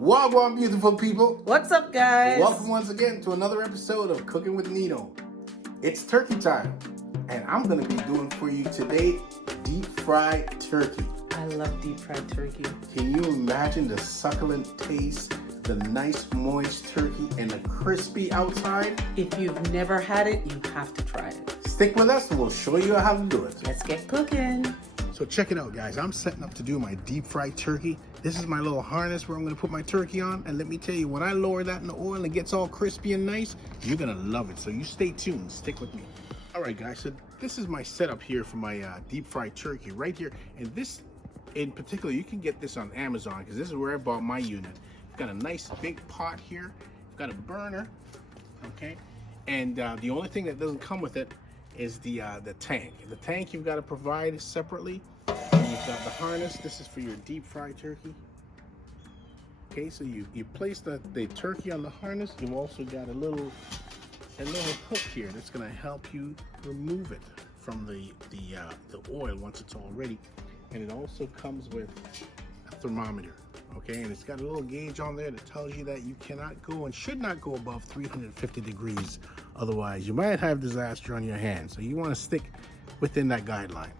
Wagwan, beautiful people. What's up, guys? Welcome once again to another episode of Cooking with Nino. It's turkey time, and I'm going to be doing for you today deep fried turkey. I love deep fried turkey. Can you imagine the succulent taste, the nice moist turkey, and the crispy outside? If you've never had it, you have to try it. Stick with us and we'll show you how to do it. Let's get cooking. So check it out, guys. I'm setting up to do my deep fried turkey. This is my little harness where I'm going to put my turkey on. And let me tell you, when I lower that in the oil and it gets all crispy and nice, you're going to love it. So you stay tuned. Stick with me. All right, guys. So this is my setup here for my deep fried turkey right here. And this in particular, you can get this on Amazon because this is where I bought my unit. I've got a nice big pot here. I've got a burner, okay? And the only thing that doesn't come with it is the tank. The tank you've got to provide separately. And you've got the harness. This is for your deep fried turkey. Okay, so you place the turkey on the harness. You've also got a little hook here that's going to help you remove it from the oil once it's all ready. And it also comes with a thermometer. Okay, and it's got a little gauge on there that tells you that you cannot go and should not go above 350 degrees. Otherwise, you might have disaster on your hands. So you want to stick within that guideline.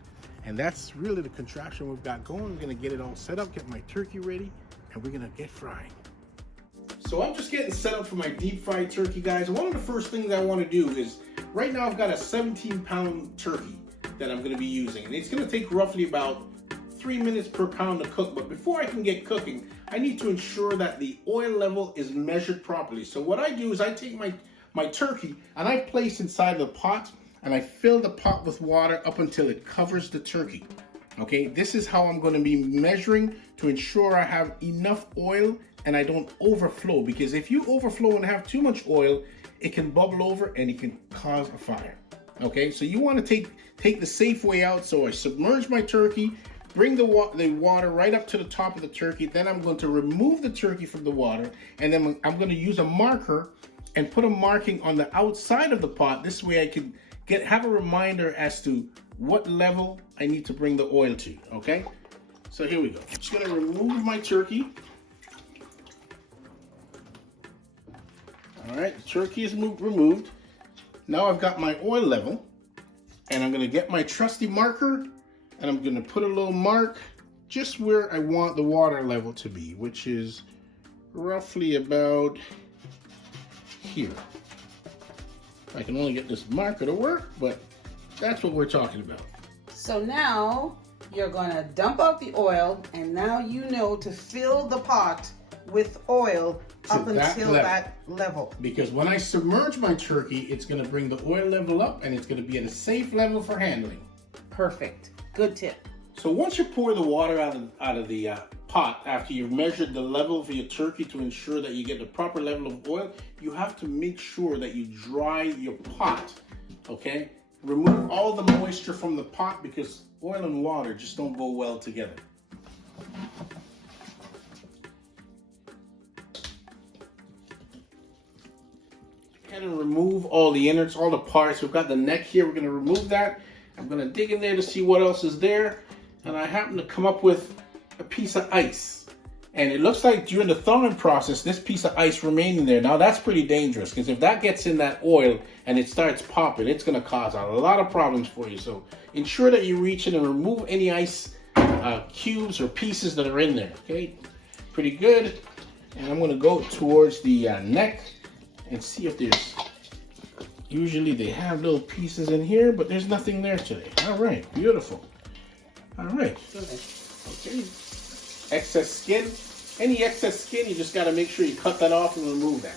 And that's really the contraption we've got going. We're going to get it all set up, get my turkey ready, and we're going to get frying. So I'm just getting set up for my deep fried turkey, guys. One of the first things I want to do is, right now I've got a 17-pound turkey that I'm going to be using. And it's going to take roughly about 3 minutes per pound to cook. But before I can get cooking, I need to ensure that the oil level is measured properly. So what I do is I take my turkey and I place inside the pot and I fill the pot with water up until it covers the turkey. Okay, this is how I'm going to be measuring to ensure I have enough oil and I don't overflow, because if you overflow and have too much oil, it can bubble over and it can cause a fire. Okay, so you want to take the safe way out. So I submerge my turkey, bring the water right up to the top of the turkey. Then I'm going to remove the turkey from the water, and then I'm going to use a marker and put a marking on the outside of the pot. This way I can have a reminder as to what level I need to bring the oil to. Okay, so here we go. I'm just going to remove my turkey. All right, the turkey is removed. Now I've got my oil level, and I'm going to get my trusty marker, and I'm going to put a little mark just where I want the water level to be, which is roughly about here. I can only get this marker to work, but that's what we're talking about. So now you're going to dump out the oil, and now you know to fill the pot with oil up until that level. Because when I submerge my turkey, it's going to bring the oil level up, and it's going to be at a safe level for handling. Perfect. Good tip. So once you pour the water out of the pot, after you've measured the level for your turkey to ensure that you get the proper level of oil, you have to make sure that you dry your pot, okay? Remove all the moisture from the pot, because oil and water just don't go well together. And remove all the innards, all the parts. We've got the neck here. We're going to remove that. I'm going to dig in there to see what else is there. And I happen to come up with a piece of ice. And it looks like during the thawing process, this piece of ice remained in there. Now that's pretty dangerous, because if that gets in that oil and it starts popping, it's going to cause a lot of problems for you. So ensure that you reach in and remove any ice cubes or pieces that are in there. Okay, pretty good. And I'm going to go towards the neck and see if there's, usually they have little pieces in here, but there's nothing there today. All right, beautiful. All right. Okay. Excess skin. Any excess skin, you just got to make sure you cut that off and remove that.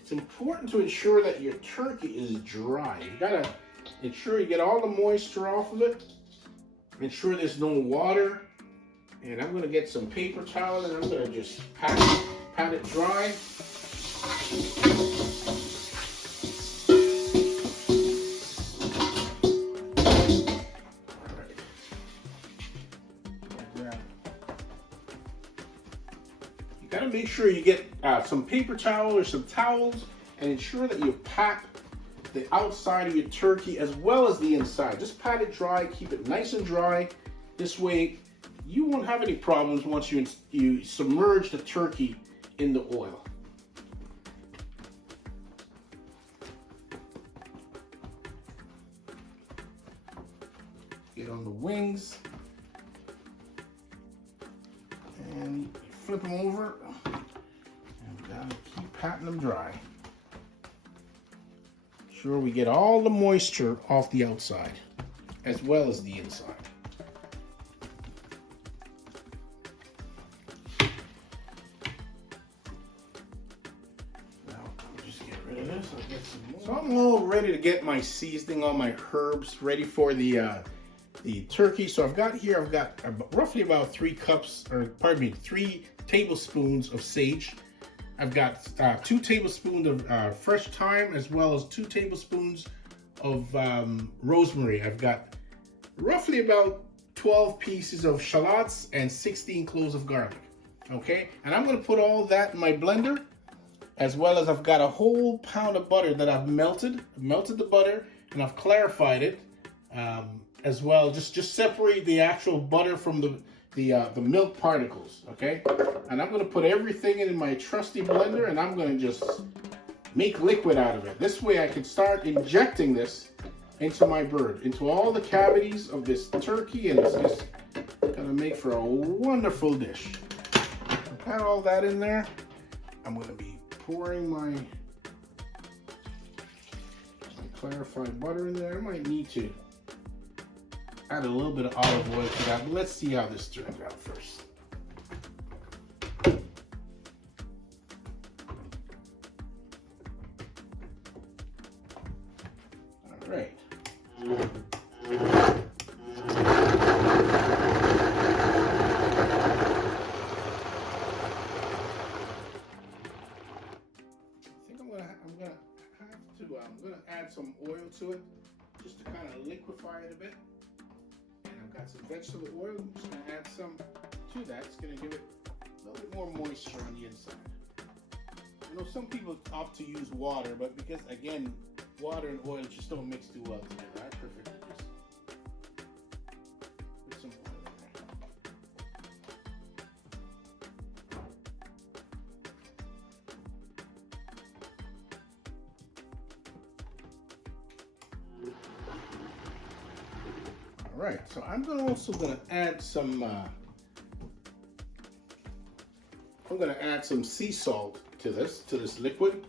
It's important to ensure that your turkey is dry. You got to ensure you get all the moisture off of it. Ensure there's no water. And I'm going to get some paper towel and I'm going to just pat it dry. All right. You got to make sure you get some paper towel or some towels and ensure that you pat the outside of your turkey as well as the inside. Just pat it dry, keep it nice and dry. This way, you won't have any problems once you submerge the turkey in the oil. Get on the wings and flip them over and gotta keep patting them dry. Sure we get all the moisture off the outside as well as the inside. Now I'll just get rid of this. I'll get some more. So I'm all ready to get my seasoning, all my herbs ready for the turkey. So I've got roughly about 3 tablespoons of sage. I've got 2 tablespoons of fresh thyme, as well as 2 tablespoons of rosemary. I've got roughly about 12 pieces of shallots and 16 cloves of garlic. Okay, and I'm going to put all that in my blender, as well as I've got a whole pound of butter that I've melted. I've melted the butter and I've clarified it. As well, just separate the actual butter from the milk particles, okay? And I'm gonna put everything in my trusty blender, and I'm gonna just make liquid out of it. This way I can start injecting this into my bird, into all the cavities of this turkey, and it's just gonna make for a wonderful dish. I've got all that in there. I'm gonna be pouring my clarified butter in there. I might need to add a little bit of olive oil to that, but let's see how this turns out first. All right. I think I'm gonna add some oil to it, just to kind of liquefy it a bit. Got some vegetable oil. I'm just going to add some to that. It's going to give it a little bit more moisture on the inside. I know some people opt to use water, but because, again, water and oil just don't mix too well together, I prefer to just put some oil in there. All right, so I'm also going to add some. I'm going to add some sea salt to this liquid,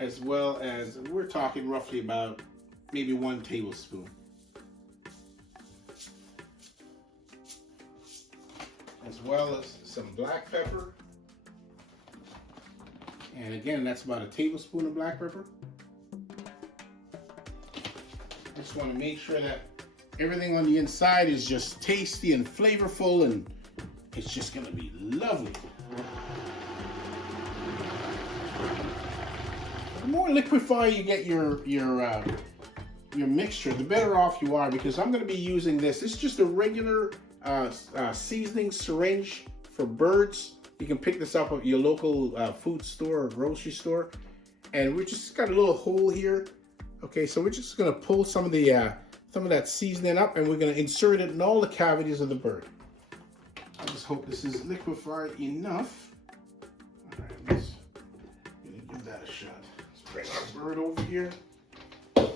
as well as we're talking roughly about maybe 1 tablespoon, as well as some black pepper, and again that's about 1 tablespoon of black pepper. I just want to make sure that everything on the inside is just tasty and flavorful, and it's just gonna be lovely. The more liquefied you get your mixture, the better off you are, because I'm gonna be using this. It's just a regular seasoning syringe for birds. You can pick this up at your local food store or grocery store. And we just got a little hole here. Okay, so we're just gonna pull some of that seasoning up, and we're going to insert it in all the cavities of the bird. I just hope this is liquefied enough. All right, let's give that a shot. Let's bring our bird over here. All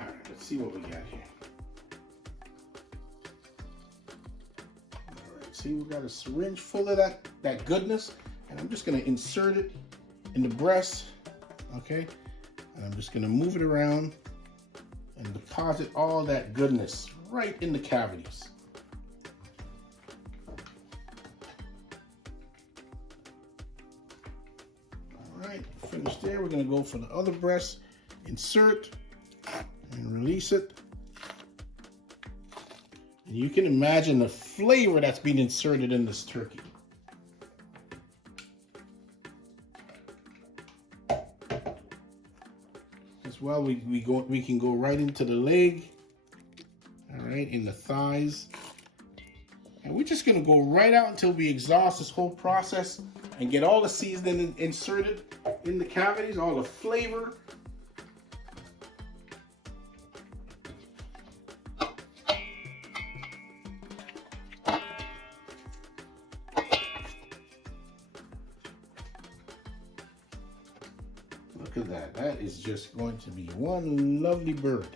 right, let's see what we got here. All right, see, we got a syringe full of that goodness. And I'm just going to insert it in the breast, okay? And I'm just going to move it around and deposit all that goodness right in the cavities. All right, finished there. We're going to go for the other breast. Insert and release it. And you can imagine the flavor that's being inserted in this turkey. Well, we can go right into the leg, all right, in the thighs, and we're just gonna go right out until we exhaust this whole process and get all the seasoning inserted in the cavities, all the flavor, Look at that. That is just going to be one lovely bird.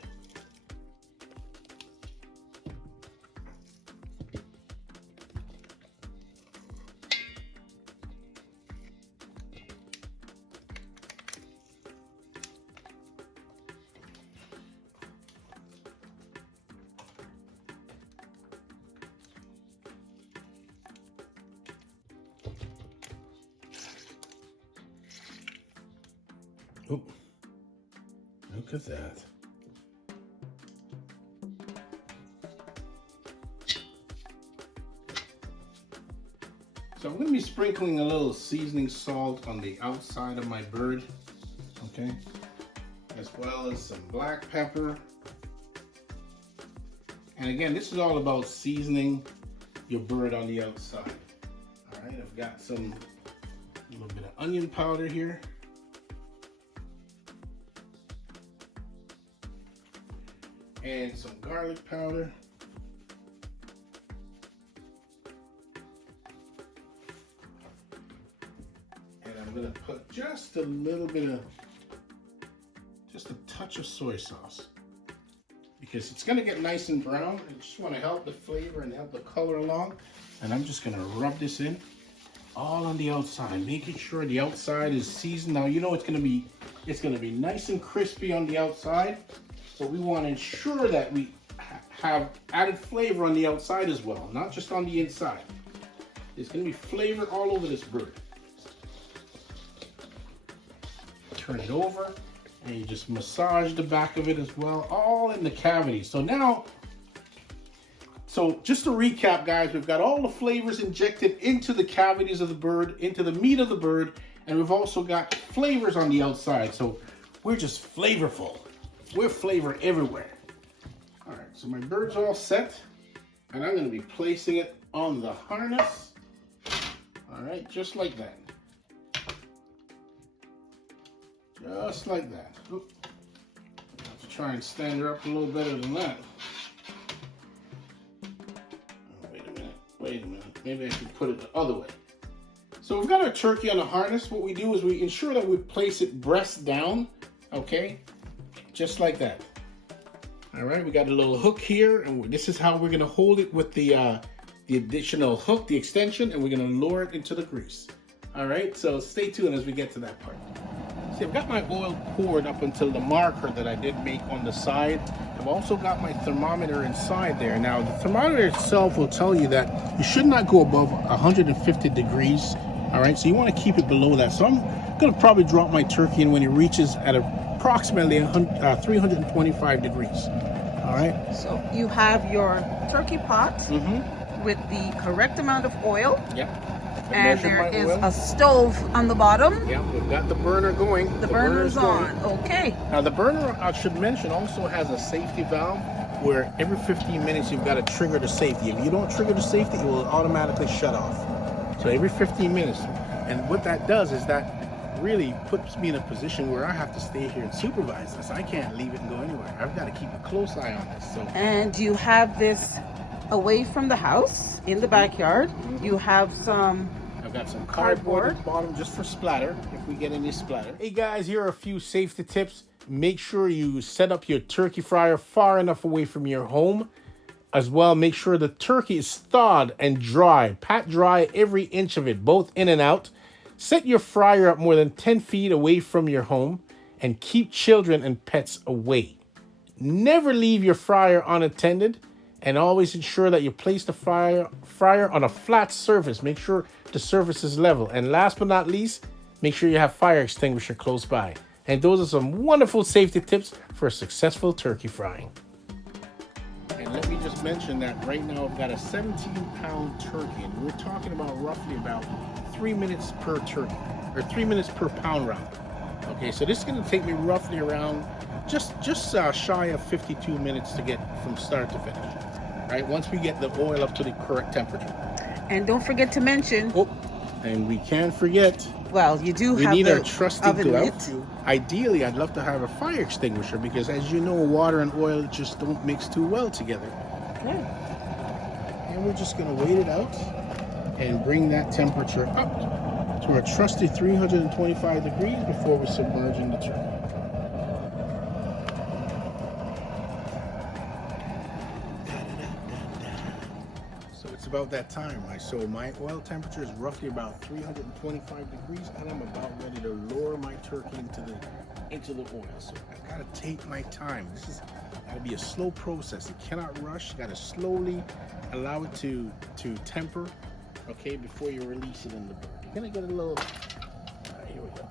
Oh, look at that. So I'm going to be sprinkling a little seasoning salt on the outside of my bird, okay? As well as some black pepper. And again, this is all about seasoning your bird on the outside. All right, I've got a little bit of onion powder here. And some garlic powder. And I'm gonna put just a little bit of, just a touch of soy sauce. Because it's gonna get nice and brown. I just wanna help the flavor and help the color along. And I'm just gonna rub this in all on the outside, making sure the outside is seasoned. Now, you know it's gonna be nice and crispy on the outside. So we want to ensure that we have added flavor on the outside as well, not just on the inside. There's going to be flavor all over this bird. Turn it over, and you just massage the back of it as well, all in the cavity. So now, just to recap, guys, we've got all the flavors injected into the cavities of the bird, into the meat of the bird, and we've also got flavors on the outside. So we're just flavorful. We're flavor everywhere. All right, so my bird's all set, and I'm gonna be placing it on the harness. All right, just like that. Just like that. Oop. I have to try and stand her up a little better than that. Oh, wait a minute. Maybe I should put it the other way. So we've got our turkey on the harness. What we do is we ensure that we place it breast down, okay? Just like that. All right, we got a little hook here, and this is how we're gonna hold it with the additional hook, the extension, and we're gonna lower it into the grease. All right, so stay tuned as we get to that part. See, I've got my oil poured up until the marker that I did make on the side. I've also got my thermometer inside there. Now, the thermometer itself will tell you that you should not go above 150 degrees. All right, so you wanna keep it below that. So I'm gonna probably drop my turkey in when it reaches at approximately 325 degrees. All right. So you have your turkey pot with the correct amount of oil. Yep. And there is a stove on the bottom. Yeah, we've got the burner going. The burner's on. Okay. Now the burner, I should mention, also has a safety valve where every 15 minutes you've got to trigger the safety. If you don't trigger the safety, it will automatically shut off. So every 15 minutes. And what that does is that really puts me in a position where I have to stay here and supervise this. I can't leave it and go anywhere. I've got to keep a close eye on this. So. And you have this away from the house in the backyard. You have some I've got some cardboard at the bottom just for splatter, if we get any splatter. Hey guys, here are a few safety tips. Make sure you set up your turkey fryer far enough away from your home. As well, make sure the turkey is thawed and dry. Pat dry every inch of it, both in and out. Set your fryer up more than 10 feet away from your home and keep children and pets away. Never leave your fryer unattended, and always ensure that you place the fryer on a flat surface. Make sure the surface is level. And last but not least, make sure you have fire extinguisher close by. And those are some wonderful safety tips for a successful turkey frying. And let me just mention that right now I've got a 17-pound turkey, and we're talking about roughly about 3 minutes per turkey, or 3 minutes per pound round. Okay, so this is going to take me roughly around just shy of 52 minutes to get from start to finish. Right, once we get the oil up to the correct temperature. And don't forget to mention. Oh, and we can't forget. Well, you do we have need the our trusty oven glove. Ideally, I'd love to have a fire extinguisher because, as you know, water and oil just don't mix too well together. Okay. And we're just going to wait it out and bring that temperature up to our trusty 325 degrees before we submerge in the turkey. So it's about that time, right? So my oil temperature is roughly about 325 degrees, and I'm about ready to lower my turkey into the oil. So I gotta take my time. This is gotta be a slow process. You cannot rush. You gotta slowly allow it to temper, okay, before you release it in the bird. You're gonna get a little. All right, here we go.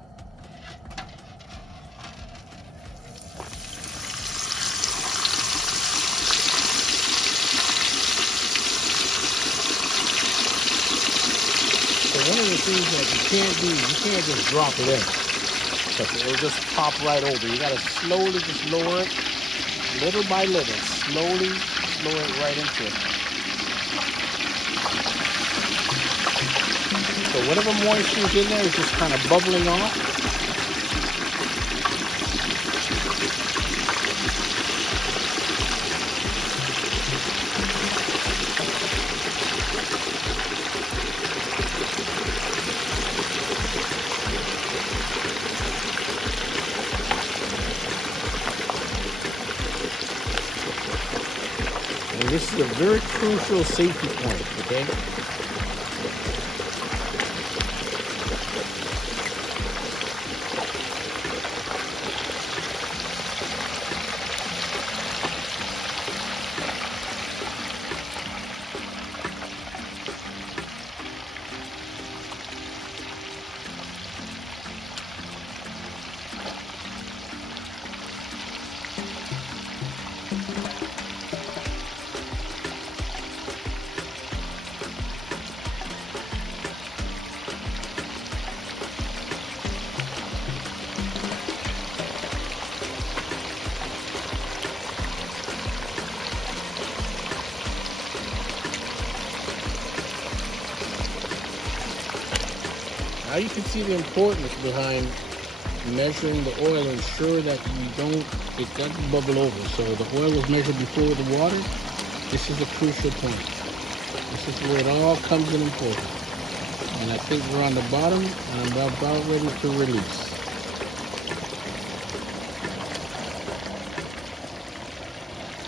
So one of the things that you can't do, you can't just drop it in, because it'll just pop right over. You gotta slowly just lower it, little by little, slowly lower it right into it. So whatever moisture is in there is just kind of bubbling off. And this is a very crucial safety point, okay? Now you can see the importance behind measuring the oil and ensure that it doesn't bubble over. So the oil was measured before the water. This is a crucial point. This is where it all comes in important. And I think we're on the bottom, and I'm about ready to release.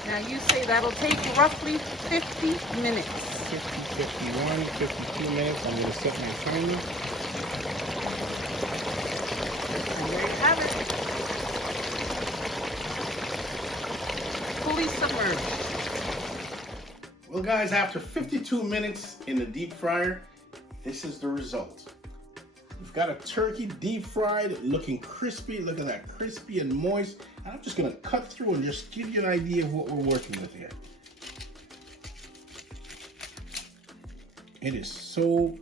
Now you say that'll take roughly 50 minutes. 50, 51, 52 minutes. I'm going to set my timer. And there you have it. Fully submerged. Well, guys, after 52 minutes in the deep fryer, this is the result. We've got a turkey deep fried, looking crispy. Look at that, crispy and moist. And I'm just gonna cut through and just give you an idea of what we're working with here. It is so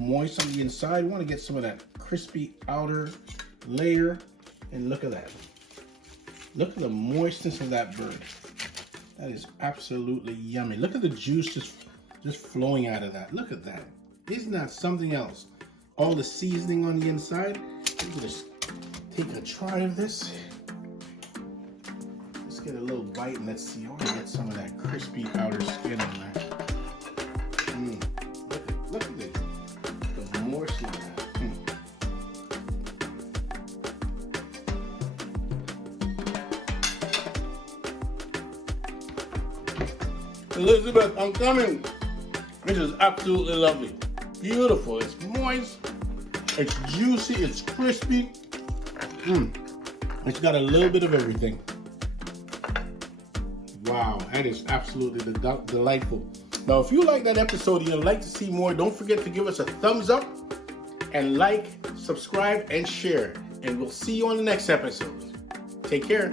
moist on the inside. We want to get some of that crispy outer layer. And look at that. Look at the moistness of that bird. That is absolutely yummy. Look at the juice just flowing out of that. Look at that. Isn't that something else? All the seasoning on the inside. I'm gonna take a try of this. Let's get a little bite and let's see. I want to get some of that crispy outer skin on there. Look at the morsel of that. Elizabeth, I'm coming. This is absolutely lovely. Beautiful. It's moist. It's juicy. It's crispy. It's got a little bit of everything. Wow, that is absolutely delightful. Now, if you like that episode and you'd like to see more, don't forget to give us a thumbs up and like, subscribe, and share. And we'll see you on the next episode. Take care.